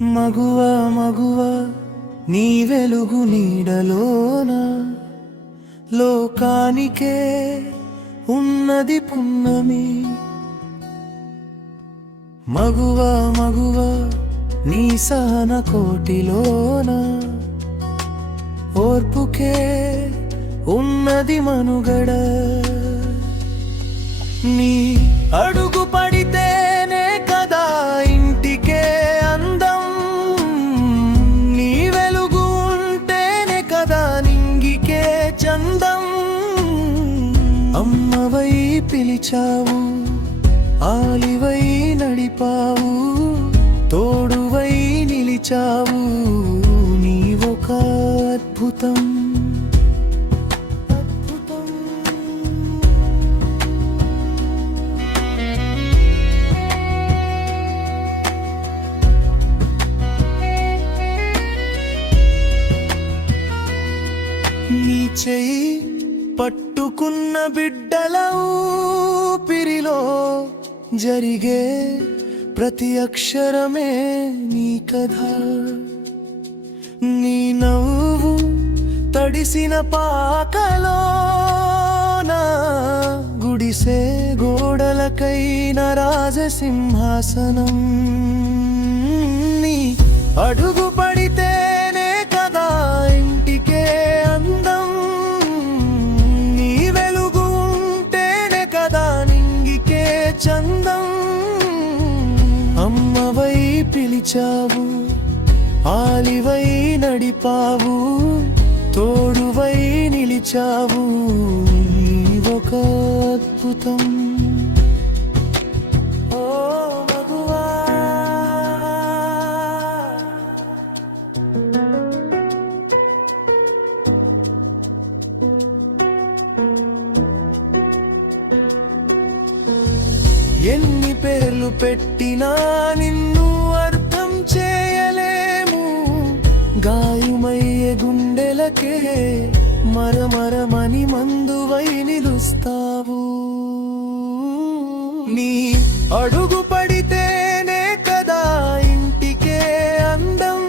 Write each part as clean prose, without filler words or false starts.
మగువా మగువా నీ వెలుగు నీడలోన లోకానికే ఉన్నది పున్నమి. మగువా మగువా నీ సహన కోటిలోన ఓర్పుకే ఉన్నది మనుగడ. నీ అడుగు పడితేనే కదా ఇంటికే అందం, నీ వెలుగు ఉంటేనే కదా నింగికే చందం. అమ్మవై పిలిచావు, ఆలివై నడిపావు, తోడువై నిలిచావు, నీవొక అద్భుతం. నీ చెయ్యి పట్టుకున్న బిడ్డల ఊపిరిలో జరిగే ప్రతి అక్షరమే నీ కథ. నీ నవ్వు తడిసిన పాకలోన గుడిసే గోడలకైన రాజసింహాసనం. నీ అడుగు పడితేనే కదా ఇంటికే అందం, నీ వెలుగు ఉంటేనే కదా నింగికే చందం. అమ్మవై పిలిచావు, ఆలివై నడిపావు, తోడువై నిలిచావు, నీవొక అద్భుతం. ఓ మగువా ఎన్ని పేర్లు పెట్టినా నిన్ను అర్థం చేయలేము. గాయమయ్యే గుండెలకే మరమరమని మందువై నిలుస్తావు. నీ అడుగు పడితేనే కదా ఇంటికే అందం,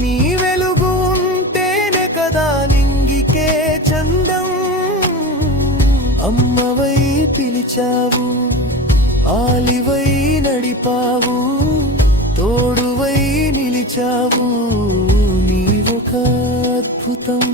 నీ వెలుగు ఉంటేనే కదా నింగికే చందం. అమ్మవై పిలిచావు, ఆలివై నడిపావు, తోడువై నిలిచావు, నీవొక అద్భుతం.